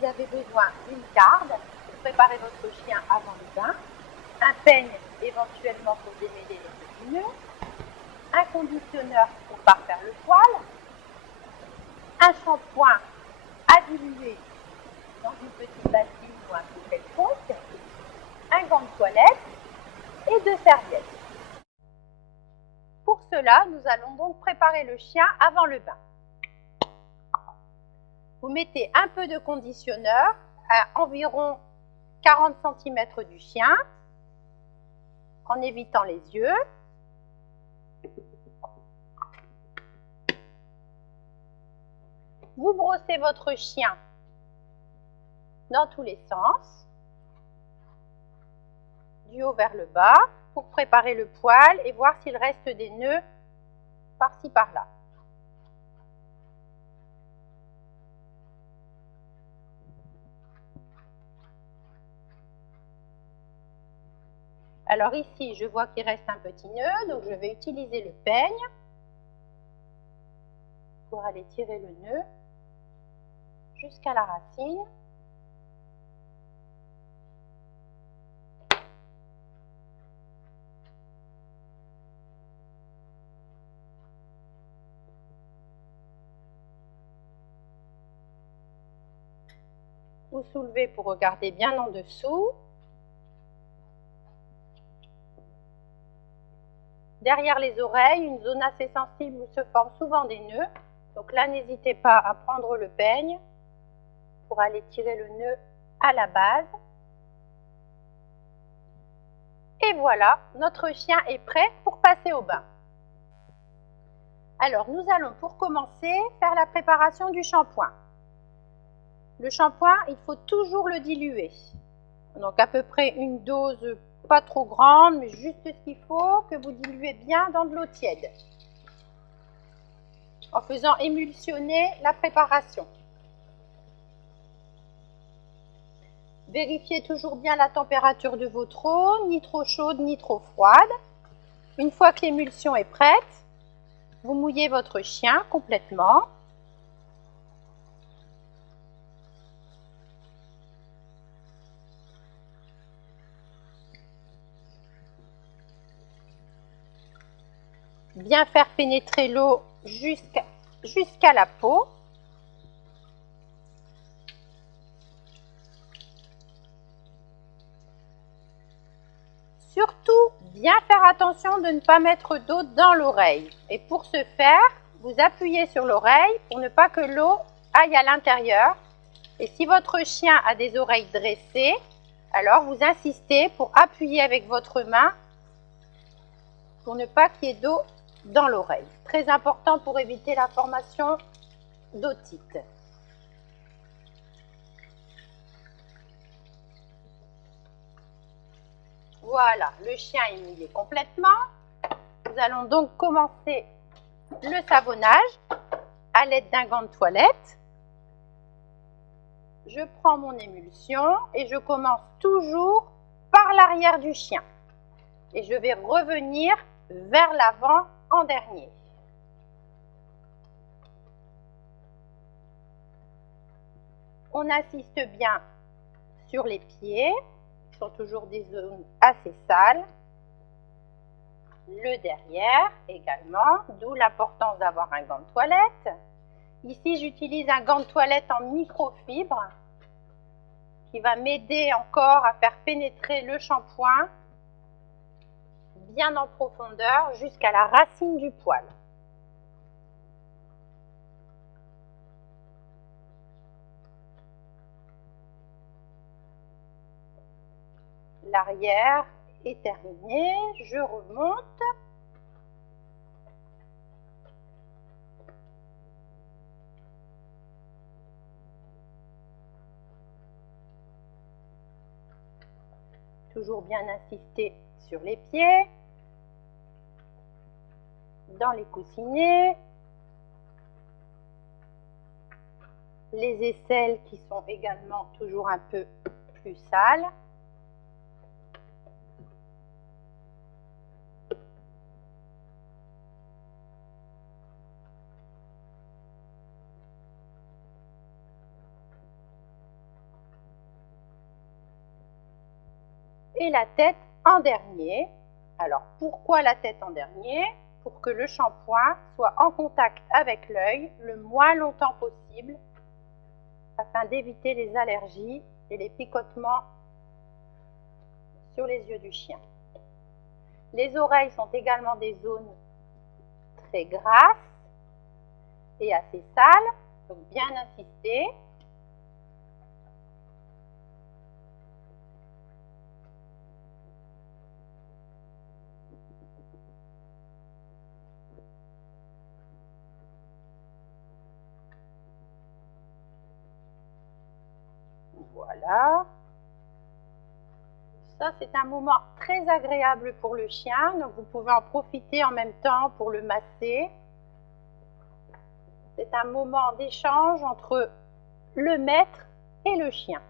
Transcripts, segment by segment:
vous avez besoin d'une garde pour préparer votre chien avant le bain, un peigne éventuellement pour démêler les petits nœuds, un conditionneur pour parfaire le poil, un shampoing à diluer dans une petite bassine ou un pot quelconque, un gant de toilette et 2 serviettes. Pour cela, nous allons donc préparer le chien avant le bain. Vous mettez un peu de conditionneur à environ 40 cm du chien en évitant les yeux. Vous brossez votre chien dans tous les sens, du haut vers le bas, pour préparer le poil et voir s'il reste des nœuds par-ci par-là. Alors ici, je vois qu'il reste un petit nœud, donc je vais utiliser le peigne pour aller tirer le nœud jusqu'à la racine. Vous soulevez pour regarder bien en dessous. Derrière les oreilles, une zone assez sensible où se forment souvent des nœuds. Donc là, n'hésitez pas à prendre le peigne pour aller tirer le nœud à la base. Et voilà, notre chien est prêt pour passer au bain. Alors, nous allons pour commencer faire la préparation du shampoing. Le shampoing, il faut toujours le diluer. Donc à peu près une dose pas trop grande, mais juste ce qu'il faut, que vous diluez bien dans de l'eau tiède, en faisant émulsionner la préparation. Vérifiez toujours bien la température de votre eau, ni trop chaude ni trop froide. Une fois que l'émulsion est prête, vous mouillez votre chien complètement. Bien faire pénétrer l'eau jusqu'à la peau. Surtout, bien faire attention de ne pas mettre d'eau dans l'oreille. Et pour ce faire, vous appuyez sur l'oreille pour ne pas que l'eau aille à l'intérieur. Et si votre chien a des oreilles dressées, alors vous insistez pour appuyer avec votre main pour ne pas qu'il y ait d'eau dans l'oreille. Très important pour éviter la formation d'otite. Voilà, le chien est mouillé complètement. Nous allons donc commencer le savonnage à l'aide d'un gant de toilette. Je prends mon émulsion et je commence toujours par l'arrière du chien. Et je vais revenir vers l'avant en dernier. On insiste bien sur les pieds, qui sont toujours des zones assez sales. Le derrière également, d'où l'importance d'avoir un gant de toilette. Ici, j'utilise un gant de toilette en microfibre qui va m'aider encore à faire pénétrer le shampoing bien en profondeur jusqu'à la racine du poil. L'arrière est terminé, je remonte. Toujours bien insister sur les pieds, dans les coussinets, les aisselles qui sont également toujours un peu plus sales. et la tête en dernier. Alors pourquoi la tête en dernier? Pour que le shampoing soit en contact avec l'œil le moins longtemps possible afin d'éviter les allergies et les picotements sur les yeux du chien. Les oreilles sont également des zones très grasses et assez sales, donc bien insister. Voilà. Ça, c'est un moment très agréable pour le chien, donc vous pouvez en profiter en même temps pour le masser. C'est un moment d'échange entre le maître et le chien.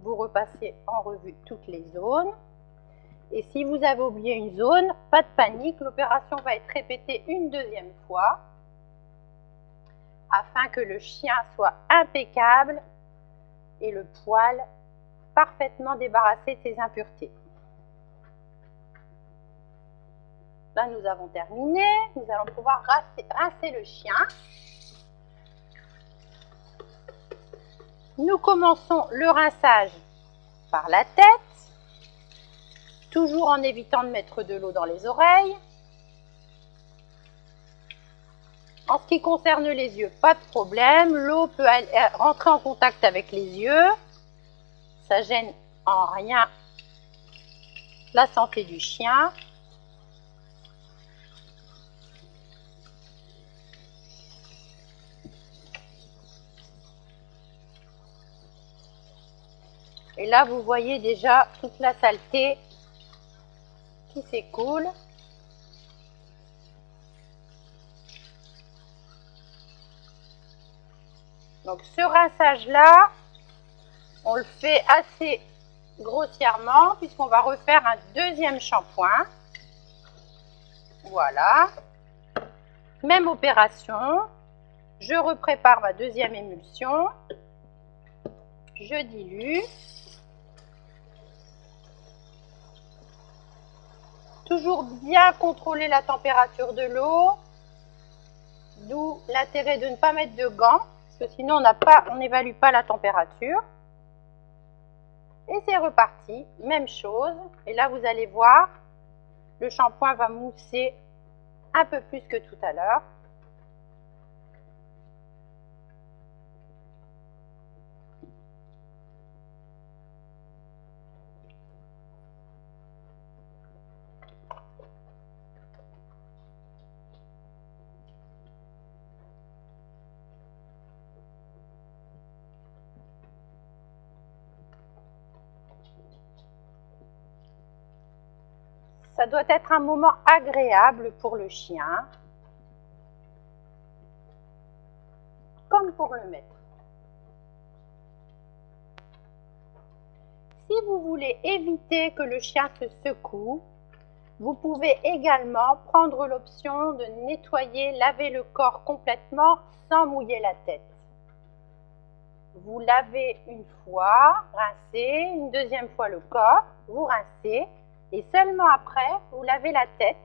Vous repassez en revue toutes les zones. Et si vous avez oublié une zone, pas de panique, l'opération va être répétée une deuxième fois afin que le chien soit impeccable et le poil parfaitement débarrassé de ses impuretés. Là, nous avons terminé. Nous allons pouvoir rincer le chien. Nous commençons le rinçage par la tête, toujours en évitant de mettre de l'eau dans les oreilles. En ce qui concerne les yeux, pas de problème. L'eau peut rentrer en contact avec les yeux. Ça gêne en rien la santé du chien. Et là, vous voyez déjà toute la saleté qui s'écoule. Donc ce rinçage-là, on le fait assez grossièrement puisqu'on va refaire un deuxième shampoing. Voilà. Même opération. Je reprépare ma deuxième émulsion. Je dilue. Toujours bien contrôler la température de l'eau. D'où l'intérêt de ne pas mettre de gants, parce que sinon on n'évalue pas la température. Et c'est reparti, même chose. Et là, vous allez voir, le shampoing va mousser un peu plus que tout à l'heure. Ça doit être un moment agréable pour le chien, comme pour le maître. Si vous voulez éviter que le chien se secoue, vous pouvez également prendre l'option de nettoyer, laver le corps complètement sans mouiller la tête. Vous lavez une fois, rincez, une deuxième fois le corps, vous rincez, et seulement après, vous lavez la tête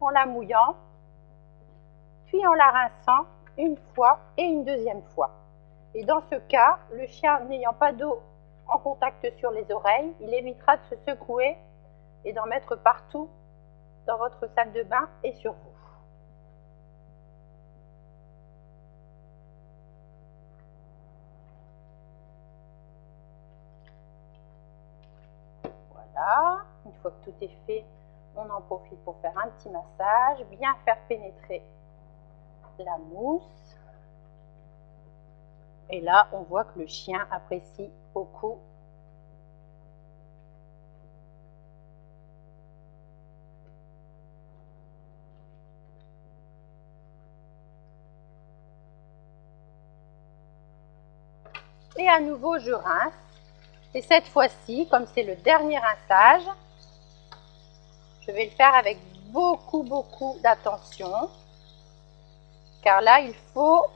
en la mouillant, puis en la rinçant une fois et une deuxième fois. Et dans ce cas, le chien n'ayant pas d'eau en contact sur les oreilles, il évitera de se secouer et d'en mettre partout dans votre salle de bain et sur vous. Voilà, une fois que tout est fait, on en profite pour faire un petit massage, bien faire pénétrer la mousse. Et là, on voit que le chien apprécie beaucoup. Et à nouveau, je rince. Et cette fois-ci, comme c'est le dernier rinçage, je vais le faire avec beaucoup d'attention. Car là, il faut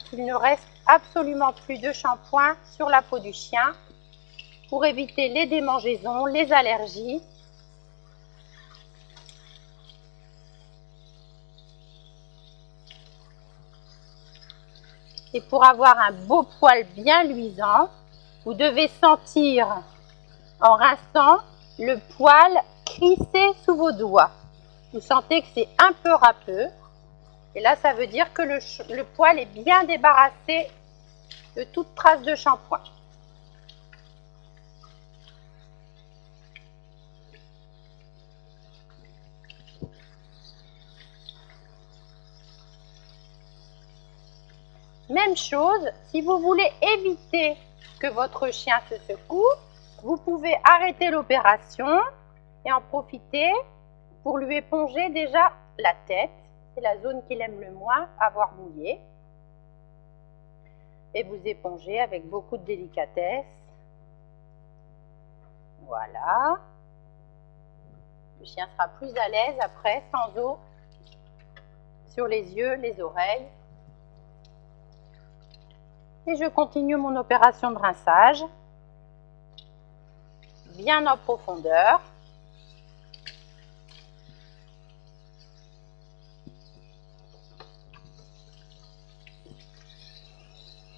qu'il ne reste absolument plus de shampoing sur la peau du chien pour éviter les démangeaisons, les allergies. Et pour avoir un beau poil bien luisant, vous devez sentir en rinçant le poil crisser sous vos doigts. Vous sentez que c'est un peu râpeux. Et là, ça veut dire que le poil est bien débarrassé de toute trace de shampoing. Même chose, si vous voulez éviter que votre chien se secoue, vous pouvez arrêter l'opération et en profiter pour lui éponger déjà la tête. C'est la zone qu'il aime le moins avoir mouillé. Et vous épongez avec beaucoup de délicatesse. Voilà. Le chien sera plus à l'aise après, sans eau, sur les yeux, les oreilles. Et je continue mon opération de rinçage, bien en profondeur.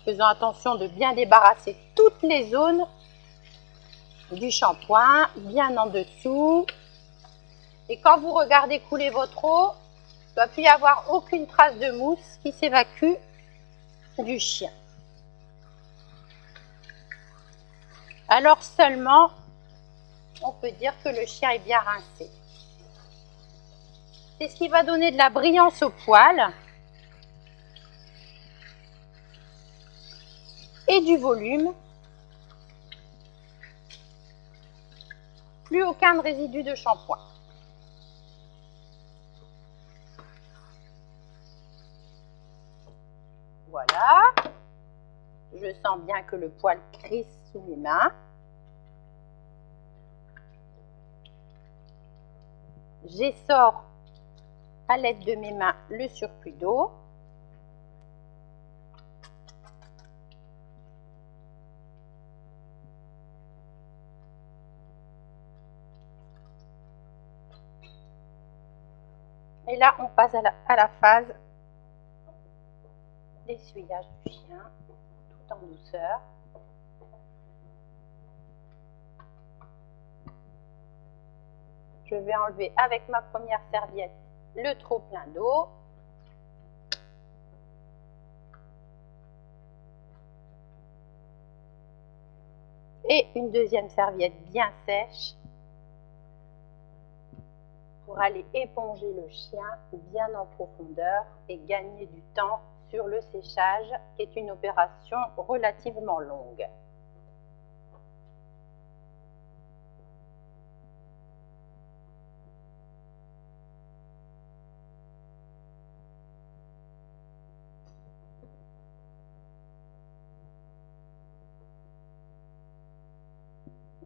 Faisant attention de bien débarrasser toutes les zones du shampoing, bien en dessous. Et quand vous regardez couler votre eau, il ne doit plus y avoir aucune trace de mousse qui s'évacue du chien. Alors seulement, on peut dire que le chien est bien rincé. C'est ce qui va donner de la brillance au poil et du volume. Plus aucun résidu de shampoing. Voilà. Je sens bien que le poil crisse sous mes mains. J'essore à l'aide de mes mains le surplus d'eau. Et là, on passe à la phase d'essuyage du chien, tout en douceur. Je vais enlever avec ma première serviette le trop plein d'eau. Et une deuxième serviette bien sèche pour aller éponger le chien bien en profondeur et gagner du temps sur le séchage, qui est une opération relativement longue.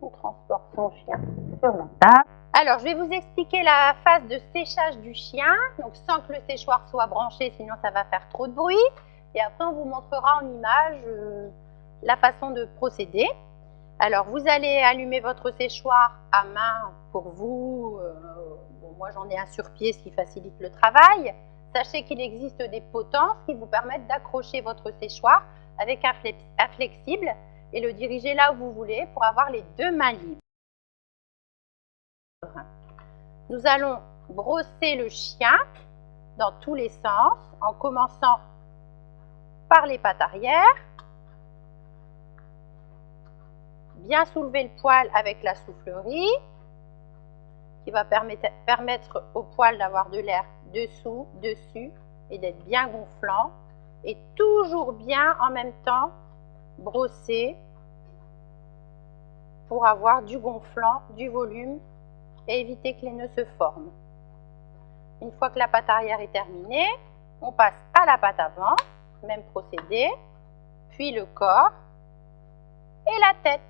On transporte son chien sur la table. Alors, je vais vous expliquer la phase de séchage du chien, donc sans que le séchoir soit branché, sinon ça va faire trop de bruit. Et après, on vous montrera en image la façon de procéder. Alors, vous allez allumer votre séchoir à main pour vous. Bon, moi, j'en ai un sur pied, ce qui facilite le travail. Sachez qu'il existe des potences qui vous permettent d'accrocher votre séchoir avec un flexible et le diriger là où vous voulez pour avoir les deux mains libres. Nous allons brosser le chien dans tous les sens en commençant par les pattes arrière. Bien soulever le poil avec la soufflerie qui va permettre au poil d'avoir de l'air dessous, dessus et d'être bien gonflant. Et toujours bien en même temps brosser pour avoir du gonflant, du volume et éviter que les nœuds se forment. Une fois que la patte arrière est terminée, on passe à la patte avant, même procédé, puis le corps et la tête.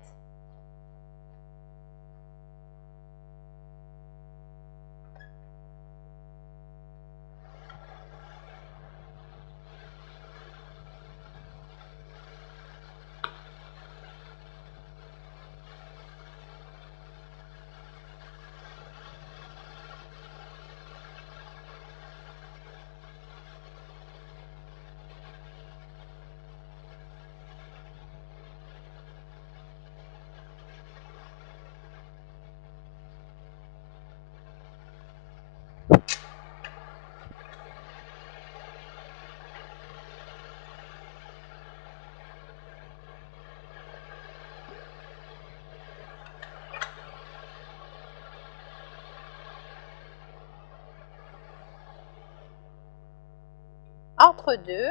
entre deux,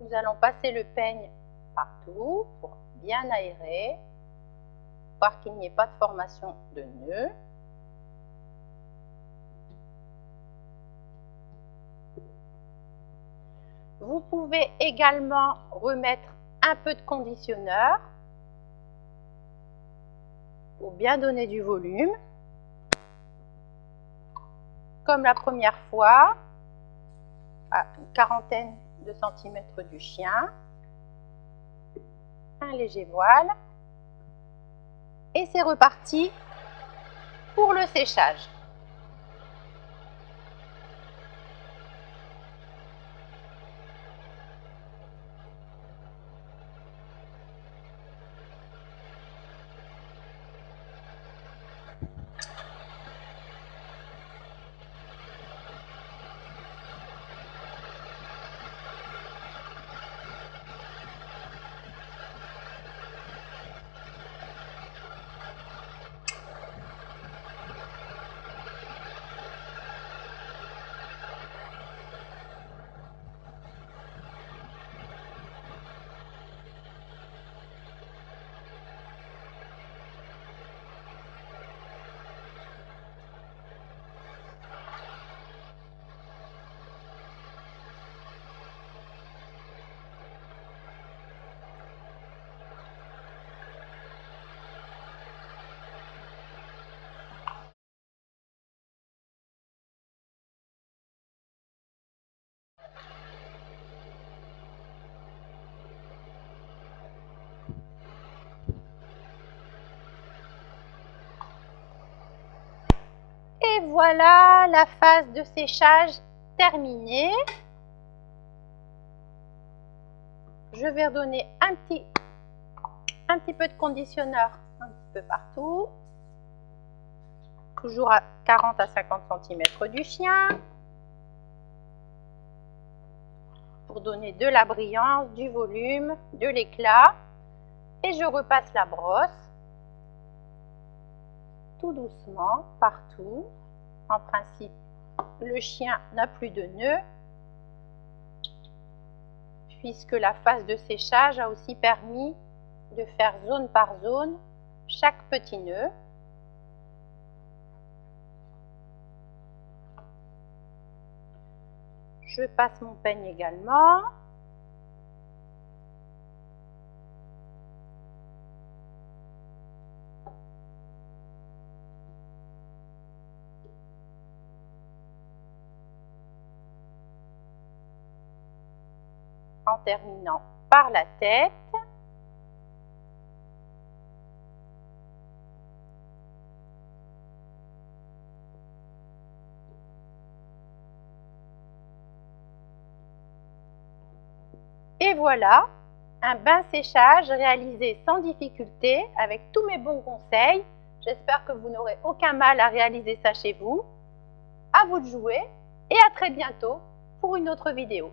nous allons passer le peigne partout pour bien aérer, voir qu'il n'y ait pas de formation de nœuds. Vous pouvez également remettre un peu de conditionneur pour bien donner du volume. Comme la première fois, à une quarantaine de centimètres du chien, un léger voile, et c'est reparti pour le séchage. Et voilà la phase de séchage terminée. Je vais redonner un petit peu de conditionneur un petit peu partout. Toujours à 40 à 50 cm du chien. Pour donner de la brillance, du volume, de l'éclat. Et je repasse la brosse tout doucement partout. En principe, le chien n'a plus de nœuds, puisque la phase de séchage a aussi permis de faire zone par zone chaque petit nœud. Je passe mon peigne également. En terminant par la tête. Et voilà, un bain séchage réalisé sans difficulté avec tous mes bons conseils. J'espère que vous n'aurez aucun mal à réaliser ça chez vous. À vous de jouer et à très bientôt pour une autre vidéo.